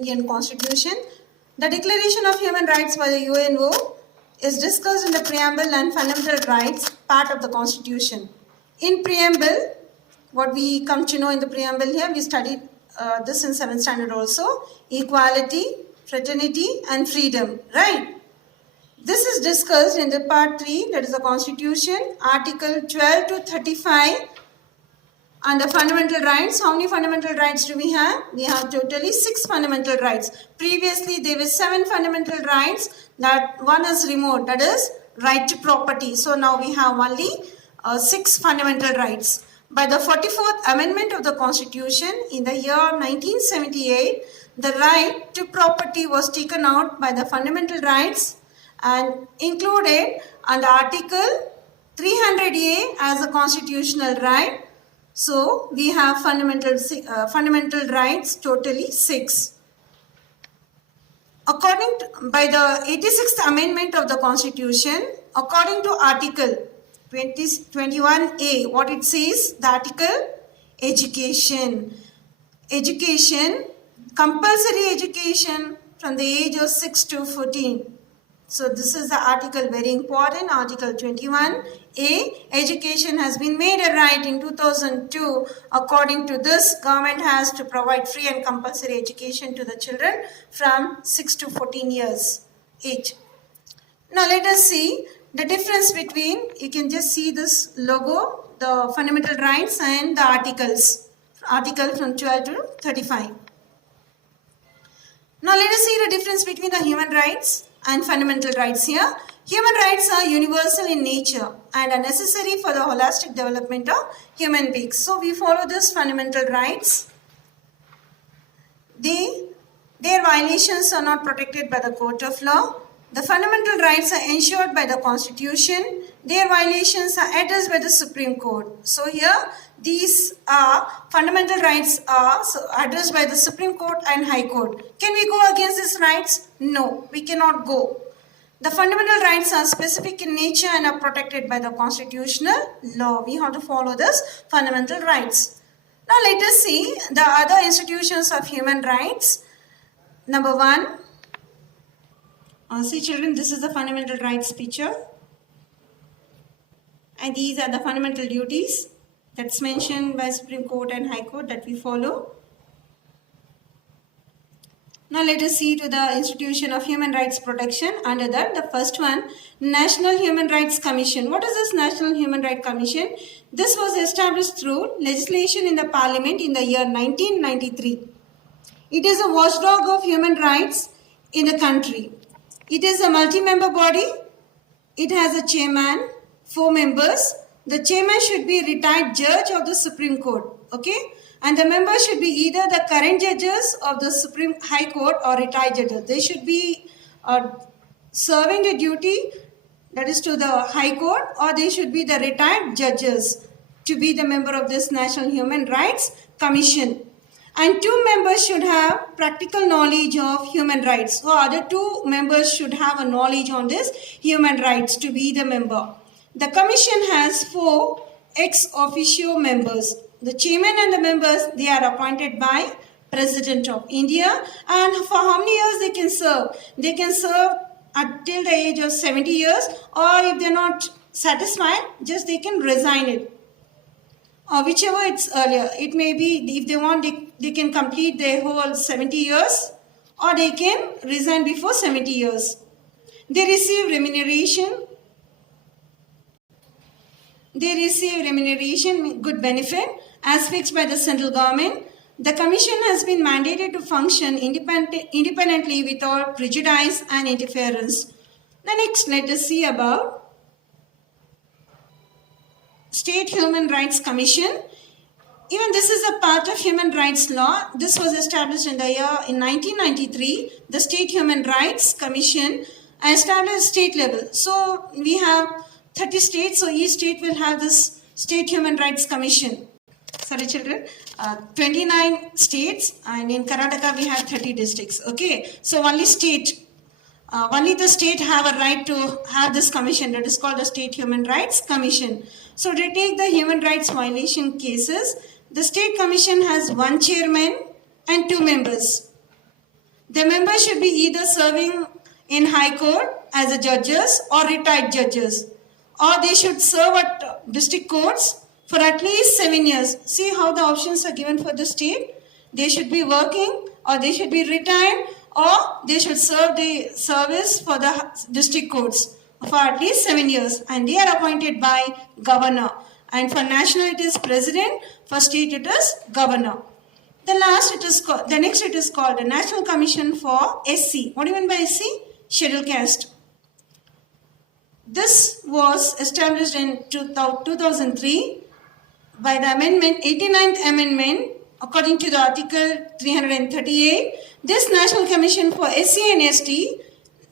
Indian Constitution. The Declaration of Human Rights by the UNO is discussed in the Preamble and Fundamental Rights part of the Constitution. In Preamble, what we come to know in the Preamble here, we studied this in 7th standard also, equality, fraternity and freedom, right? This is discussed in the part 3, that is the Constitution, Article 12 to 35. Under fundamental rights, how many fundamental rights do we have? We have totally 6 fundamental rights. Previously, there were 7 fundamental rights. That one is removed, that is right to property. So now we have only 6 fundamental rights. By the 44th Amendment of the Constitution in the year 1978, the right to property was taken out by the fundamental rights and included under Article 300A as a constitutional right. So we have fundamental rights totally 6. By the 86th Amendment of the Constitution, according to Article 21A, what it says, the article, education, compulsory education from the age of 6 to 14. So this is the article, very important, Article 21A. Education has been made a right in 2002. According to this, government has to provide free and compulsory education to the children from 6 to 14 years age. Now let us see the difference between, you can just see this logo, the fundamental rights and the articles. Article from 12 to 35. Now let us see the difference between the human rights and fundamental rights here. Human rights are universal in nature and are necessary for the holistic development of human beings. So we follow this fundamental rights. Their violations are not protected by the court of law. The fundamental rights are ensured by the Constitution. Their violations are addressed by the Supreme Court. So here, these fundamental rights are addressed by the Supreme Court and High Court. Can we go against these rights? No, we cannot go. The fundamental rights are specific in nature and are protected by the constitutional law. We have to follow this fundamental rights. Now let us see the other institutions of human rights. Number 1. See children, this is the fundamental rights picture. And these are the fundamental duties that's mentioned by Supreme Court and High Court that we follow. Now let us see to the institution of human rights protection. Under that, the first one, National Human Rights Commission. What is this National Human Rights Commission? This was established through legislation in the Parliament in the year 1993. It is a watchdog of human rights in the country. It is a multi-member body. It has a chairman, 4 members. The chairman should be a retired judge of the Supreme Court. Okay? And the members should be either the current judges of the Supreme High Court or retired judges. They should be serving the duty, that is to the High Court, or they should be the retired judges to be the member of this National Human Rights Commission. And 2 members should have practical knowledge of human rights. So other 2 members should have a knowledge on this human rights to be the member. The commission has 4 ex officio members. The chairman and the members, they are appointed by President of India. And for how many years they can serve? They can serve until the age of 70 years, or if they are not satisfied, just they can resign it. Or whichever it's earlier. It may be, if they want, they can complete their whole 70 years, or they can resign before 70 years. They receive remuneration. Good benefit, as fixed by the central government. The commission has been mandated to function independently without prejudice and interference. The next, let us see about State Human Rights Commission. Even this is a part of human rights law. This was established in 1993. The State Human Rights Commission established state level. So we have 30 states, so each state will have this State Human Rights Commission. Sorry children, 29 states, and in Karnataka we have 30 districts. Okay, so only the state have a right to have this commission, that is called the State Human Rights Commission. So to take the human rights violation cases, the State Commission has 1 chairman and 2 members. The members should be either serving in High Court as a judges or retired judges, or they should serve at district courts for at least 7 years. See how the options are given for the state. They should be working, or they should be retired, or they should serve the service for the district courts for at least 7 years, and they are appointed by governor. And for national it is president, for state it is governor. The next it is called the National Commission for SC. What do you mean by SC? Scheduled caste. This was established in 2003 by the amendment, 89th amendment, according to the article 338. This National Commission for SC and ST,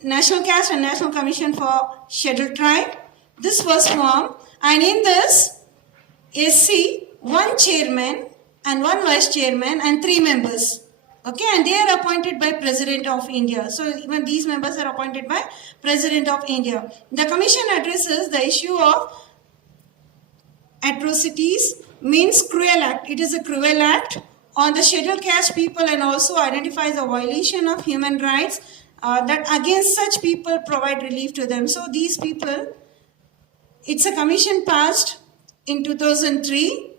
National Caste and National Commission for Scheduled Tribe, this was formed, and in this SC, one chairman and one vice chairman and 3 members. Okay, and they are appointed by President of India. So even these members are appointed by President of India. The commission addresses the issue of atrocities, means cruel act. It is a cruel act on the scheduled caste people, and also identifies a violation of human rights that against such people provide relief to them. So these people, it's a commission passed in 2003.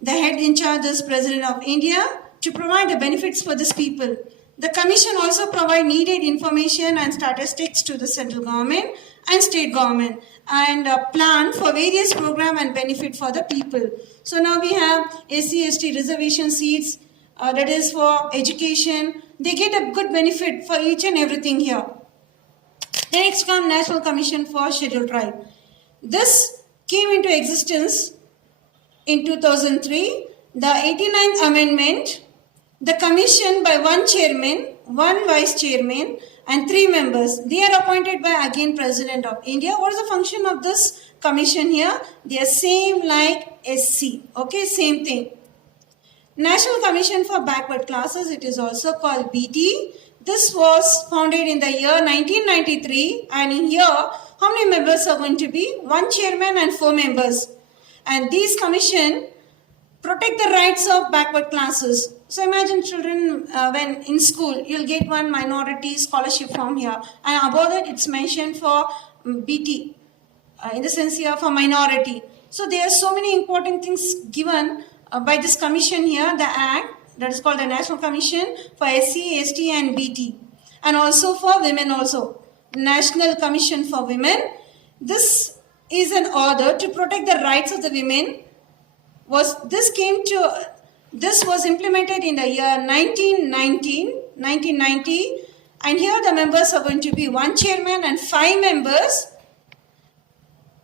The head in charge is President of India to provide the benefits for these people. The commission also provide needed information and statistics to the central government and state government, and plan for various program and benefit for the people. So now we have SC, ST reservation seats, that is for education. They get a good benefit for each and everything here. The next comes National Commission for Scheduled Tribe. This came into existence in 2003. The 89th amendment, the commission by one chairman, one vice chairman and 3 members. They are appointed by again President of India. What is the function of this commission here? They are same like SC. Okay, same thing. National Commission for Backward Classes, it is also called BT. This was founded in the year 1993, and in here, how many members are going to be? 1 chairman and 4 members. And these commission protect the rights of backward classes. So imagine children, when in school, you'll get one minority scholarship form here, and above that it's mentioned for BT, in the sense here for minority. So there are so many important things given by this commission here, the act that is called the National Commission for SC, ST and BT, and also for women also. National Commission for Women. This is an order to protect the rights of the women. This was implemented in the year 1990, and here the members are going to be 1 chairman and 5 members.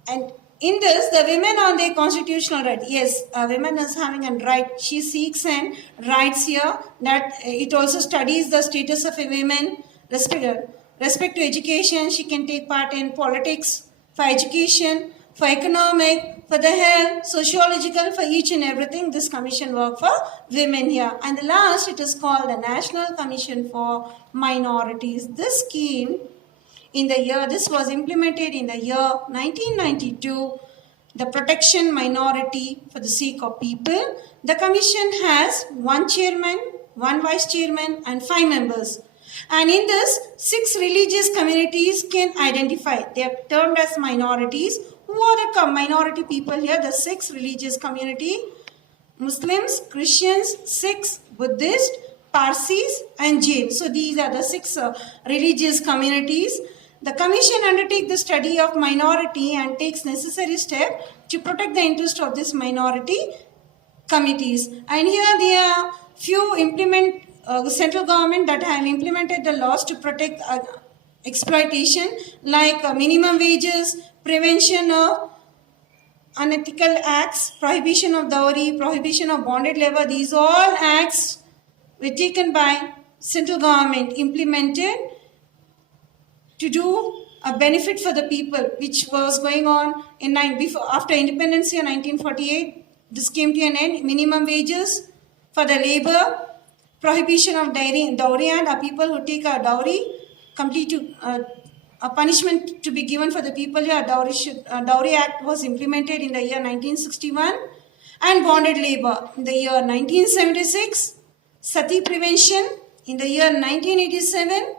And in this, the women on their constitutional right. Yes, a woman is having a right. She seeks and rights here that it also studies the status of a woman, respect to education. She can take part in politics, for education, for economic, for the health, sociological, for each and everything. This commission work for women here. And the last, it is called the National Commission for Minorities. This scheme, this was implemented in the year 1992, the protection minority for the sake of people. The commission has 1 chairman, 1 vice chairman and 5 members. And in this, 6 religious communities can identify. They are termed as minorities. Who are the minority people here? The 6 religious community: Muslims, Christians, Sikhs, Buddhists, Parsis and Jains. So these are the 6 religious communities. The commission undertakes the study of minority and takes necessary steps to protect the interest of this minority committees. And here there are few central government that have implemented the laws to protect exploitation, like minimum wages, prevention of unethical acts, prohibition of dowry, prohibition of bonded labor. These all acts were taken by central government, implemented to do a benefit for the people, which was going on after independence in 1948. This came to an end. Minimum wages for the labor, prohibition of dowry, and people who take a dowry, a punishment to be given for the people here. Dowry Act was implemented in the year 1961, and bonded labor in the year 1976. Sati prevention, in the year 1987,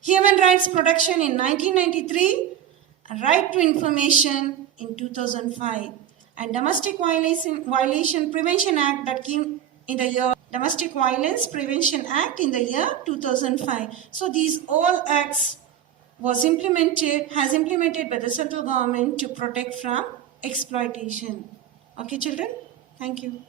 human rights protection in 1993, right to information in 2005, and Domestic Violation Prevention Act that came in the year Domestic Violence Prevention Act in the year 2005. So these all acts has implemented by the central government to protect from exploitation. Okay, children? Thank you.